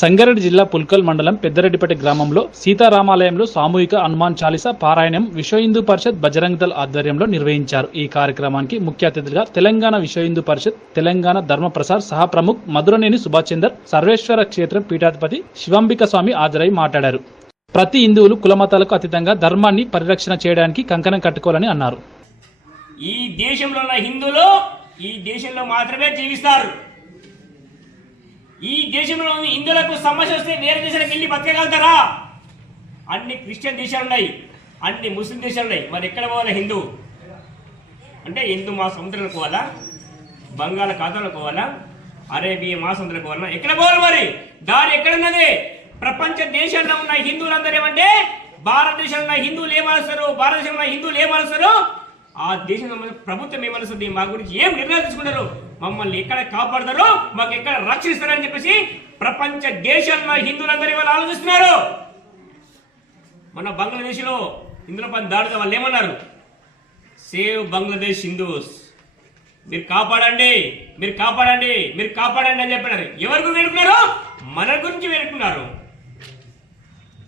సంగారెడ్డి జిల్లా పుల్కల్ మండలం పెద్దరెడ్డిపేట గ్రామంలో సీతారామాలయంలో సామూహిక హనుమాన్ చాలీస పారాయణం విశ్వ హిందూ పరిషత్ బజరంగ్ దళ్ ఆధ్వర్యంలో నిర్వహించారు. ఈ కార్యక్రమానికి ముఖ్య అతిథిగా తెలంగాణ విశ్వ హిందూ పరిషత్ తెలంగాణ ధర్మ ప్రసార్ సహా ప్రముఖ్ మధురనేని సుభాష్ చందర్ సర్వేశ్వర క్షేత్రం పీఠాధిపతి శివంబిక స్వామి హాజరై మాట్లాడారు. ప్రతి హిందువులు కులమతాలకు అతీతంగా ధర్మాన్ని పరిరక్షణ చేయడానికి కంకణం కట్టుకోవాలని అన్నారు. ఈ దేశంలో ఉన్న హిందువులు ఈ దేశంలో మాత్రమే జీవిస్తారు. ఈ దేశంలో ఉన్న హిందువులకు సమస్య వస్తే వేరే దేశాలకు వెళ్ళి బతకగలుగుతారా అన్ని క్రిస్టియన్ దేశాలు ఉన్నాయి. అన్ని ముస్లిం దేశాలు ఉన్నాయి. మరి ఎక్కడ పోవాలి హిందూ? అంటే హిందూ మా సముద్రాలకు పోవాలా? బంగాళ ఖాతాలకు పోవాలా? అరేబియా మహాసముద్రాలకు పోవాలా? ఎక్కడ పోవాలి మరి? దారి ఎక్కడున్నది? ప్రపంచ దేశాల్లో ఉన్న హిందువులందరూ ఏమంటే భారతదేశంలో ఉన్న హిందువులు ఏమలుస్తారు భారతదేశంలో ఉన్న హిందువులు ఏమలుస్తారు ఆ దేశం ప్రభుత్వం ఏమలుస్తుంది మా గురించి ఏం నిర్ణయాలు తీసుకుంటారు? మమ్మల్ని ఎక్కడ కాపాడతారు? మాకు ఎక్కడ రక్షిస్తారని చెప్పేసి ప్రపంచ దేశాల్లో హిందువులందరూ ఇవాళ ఆలోచిస్తున్నారు. మన బంగ్లాదేశ్లో ఇందులో పని దాడుగా వాళ్ళు ఏమన్నారు? సేవ్ బంగ్లాదేశ్ హిందూస్. మీరు కాపాడండి మీరు కాపాడండి మీరు కాపాడండి అని చెప్పినారు. ఎవరి గురించి వేడుకున్నారు? మన గురించి వేడుకున్నారు.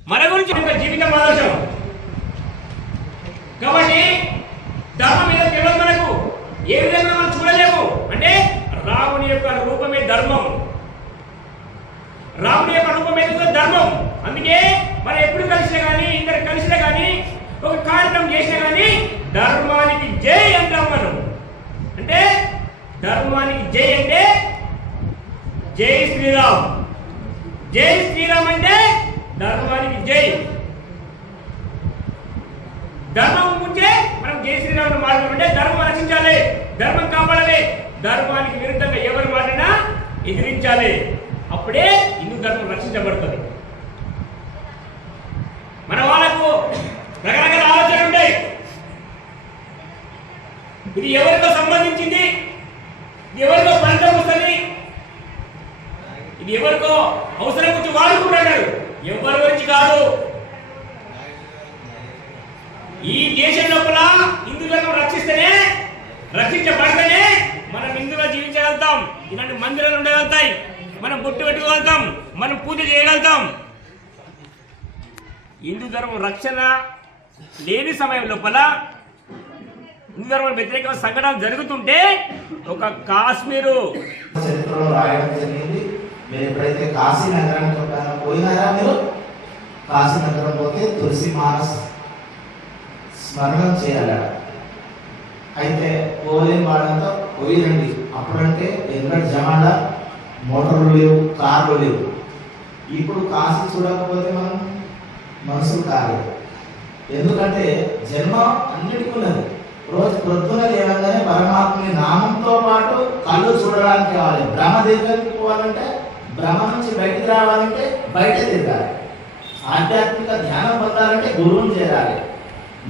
మన గురించి జీవితం ఆదర్శం కాబట్టి ధర్మం మీద కేవలం మనకు ఏ విధంగా మనం చూడలేము? అంటే రాముని యొక్క రూపమే ధర్మం. రాముని యొక్క రూపం ఏదో ధర్మం అందుకే మనం ఎప్పుడు కలిసినా కానీ ఇద్దరు కలిసినా కానీ ఒక కార్యక్రమం చేసినా కానీ ధర్మానికి జై అంటాం మనం. అంటే ధర్మానికి జై అంటే జై శ్రీరామ్. జై శ్రీరామ్ అంటే ధర్మానికి జై. ధర్మం శ్రీరాముని మాట్లాడుకుంటే ధర్మం రక్షించాలి ధర్మం కాపాడాలి. ధర్మానికి విరుద్ధంగా ఎవరు మాట్లాడినా ఎదిరించాలి. అప్పుడే హిందూ ధర్మం రక్షించబడుతుంది. మన వాళ్ళకు రకరకాల ఆలోచనలు ఉంటాయి. ఇది ఎవరితో సంబంధించింది? ఇది ఎవరికో ఫలితం వస్తుంది? ఇది ఎవరికో అవసరం గురించి వాడుకుంటున్నాడు ఎవరి గురించి కాదు. ఈ దేశం లోపల హిందువులను రక్షిస్తేనే రక్షించబడితేనే మనం హిందువులు జీవించగలుగుతాం. ఇలాంటి మందిరాలు ఉండగలుగుతాయి. మనం బొట్టు పెట్టుకోగలుగుతాం. మనం పూజ చేయగలుగుతాం. హిందూ ధర్మం రక్షణ లేని సమయం లోపల హిందూ ధర్మం వ్యతిరేక సంఘటన జరుగుతుంటే ఒక కాశ్మీరు మీరు ఎప్పుడైతే కాశీ నగరానికి ఎప్పుడైనా పోయినారా మీరు? కాశీ నగరం పోతే తులసి మానస్ స్మరణం చేయాలి అయితే పోలేని వాడంతో పోయిందండి అప్పుడంటే ఎందుకంటే జమానా మోటార్లు లేవు కార్లు లేవు. ఇప్పుడు కాశీ చూడకపోతే మనం మనసు కాలేదు ఎందుకంటే జన్మ అన్నిటికున్నది. రోజు ప్రొద్దున లేవగానే పరమాత్మని నామంతో పాటు కళ్ళు చూడడానికి కావాలి. భ్రమ దగ్గరికి పోవాలంటే భ్రమ నుంచి బయటికి రావాలంటే బయట తిరగాలి. ఆధ్యాత్మిక ధ్యానం పొందాలంటే గురువుని చేరాలి.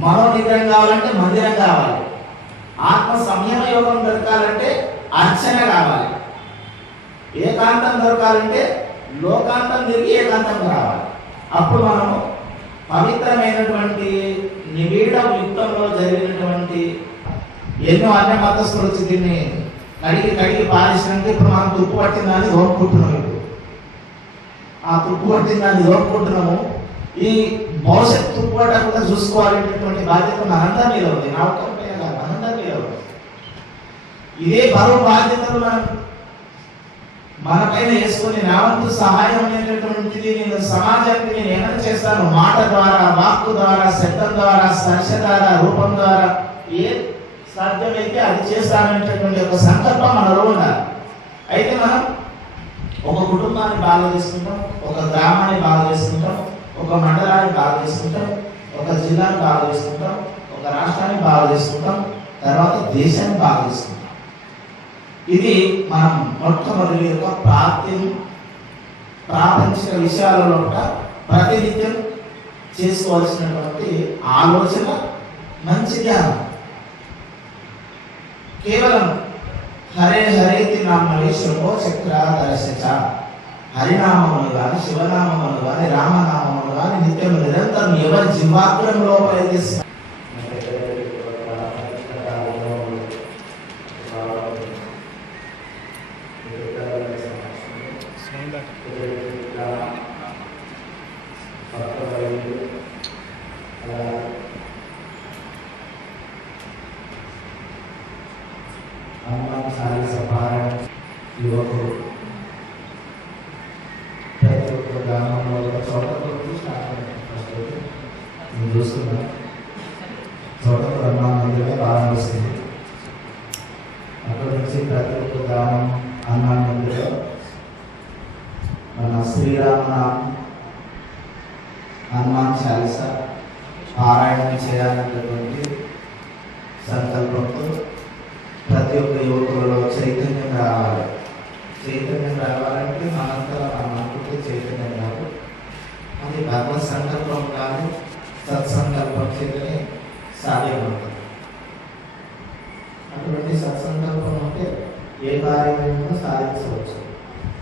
మనోనిగ్రహం కావాలంటే మందిరం కావాలి. ఆత్మ సంయమ యోగం దొరకాలంటే అర్చన కావాలి. ఏకాంతం దొరకాలంటే లోకాంతం తిరిగి ఏకాంతం రావాలి. అప్పుడు మనము పవిత్రమైనటువంటి నిబిడ యుద్ధంలో జరిగినటువంటి ఎన్నో అన్య మతస్థులు వచ్చి దీన్ని కడిగి కడిగి పారేసినాక ఇప్పుడు మనం తుప్పు పట్టిందని ఓపుకుంటున్నాం ఇప్పుడు. ఆ తుప్పు పట్టిందని ఓపుకుంటున్నాము ఈ భవిష్యత్ తుప్పు పట్టకుండా చూసుకోవాలనేటువంటి బాధ్యత మనంతా మీద ఉంది. నా ఒక్క మీద కాదు మనందరి మీద ఉంది ఇదే బరువు బాధ్యతలు మనం మన పైన వేసుకొని నా వంతు సహాయం అనేటటువంటిది నేను సమాజానికి నేను ఏమైనా చేస్తాను మాట ద్వారా వాక్కు ద్వారా శబ్దం ద్వారా స్పర్శ ద్వారా రూపం ద్వారా ఏ సాధ్యమైతే అది చేస్తాననేటటువంటి ఒక సంకల్పం మనలో ఉండాలి. అయితే మనం ఒక కుటుంబాన్ని బాగా చేసుకుంటాం ఒక గ్రామాన్ని బాగా చేసుకుంటాం ఒక మండలాన్ని బాగా చేసుకుంటాం ఒక జిల్లాని బాగా చేసుకుంటాం ఒక రాష్ట్రాన్ని బాగా చేసుకుంటాం తర్వాత దేశాన్ని బాగా చేసుకుంటాం. ఇది మనం మొట్టమొదటి యొక్క ప్రాప్తిని ప్రాపంచిక విషయాలలో కూడా ప్రతినిత్యం చేసుకోవాల్సినటువంటి ఆలోచన మంచి ధ్యానం కేవలం హరే హరేతి నామేశ్వరో చక్ర దర్శచ. హరినామములు కానీ శివనామములు కానీ రామనామములు కానీ నిత్యం నిరంతరం ఎవరి జిహ్వాగ్రంలో ప్రయత్నిస్తున్నారు గ్రామ పక్క రైలు అలాగే హనుమాన్ చాలీస పారాయణ యువకులు ప్రతి ఒక్క గ్రామంలో ఒక చోట కొరకు స్టార్ట్ అయింది ఫస్ట్ అయితే నేను చూస్తున్నా చోట హనుమాన్ ప్రారంభిస్తుంది. అక్కడ నుంచి ప్రతి ఒక్క గ్రామం హనుమాన్ మన శ్రీరామనామం హనుమాన్ చాలీస పారాయణం చేయాలనేటువంటి సంకల్పంతో ప్రతి ఒక్క యువకులలో చైతన్యం రావాలి. చైతన్యం రావాలంటే మనంతా మనం అనుకుంటే చైతన్యం రాదు అది భగవత్ సంకల్పం కాదు. సత్సంకల్పం చేతనే సాధ్యమవుతుంది అటువంటి సత్సంకల్పం అంటే ఏ కార్యమైనా సాధించవచ్చు?